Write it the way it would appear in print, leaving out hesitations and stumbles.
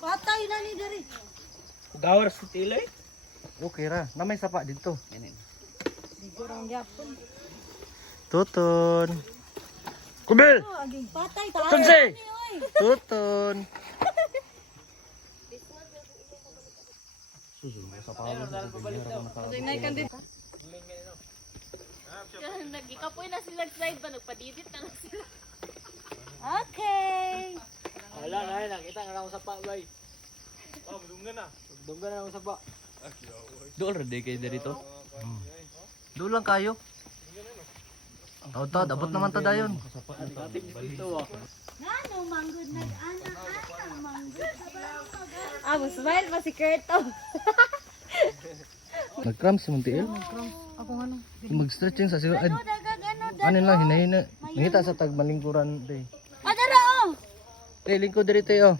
Patay na ni diri. Gawar sa tilay. Okay ra, na may sapa dito. Siguro ang gyapon. Tuton. Kubil! Oh, aging patay tayo. Tunsi! Tuton. Nagikapoy na sila slide ba? Nagpadidit na lang sila. Okay. Wala na, nakita nga ako sa pa, bay. Dunggan na ako sa pa. Doon ra day kayo dito. Doon lang kayo. Tawad, abot naman ta dayon. Ngano manggod nag-ana manggod. Mas smile pa si Kurto. Nag-cramps si Muntiel. Ako ngano? Mag-stretching sa siyo. Ano daga ano? Ano lang, hinahina. Nangita sa tagmalingkuran. Adara oh. Lingkod dito oh.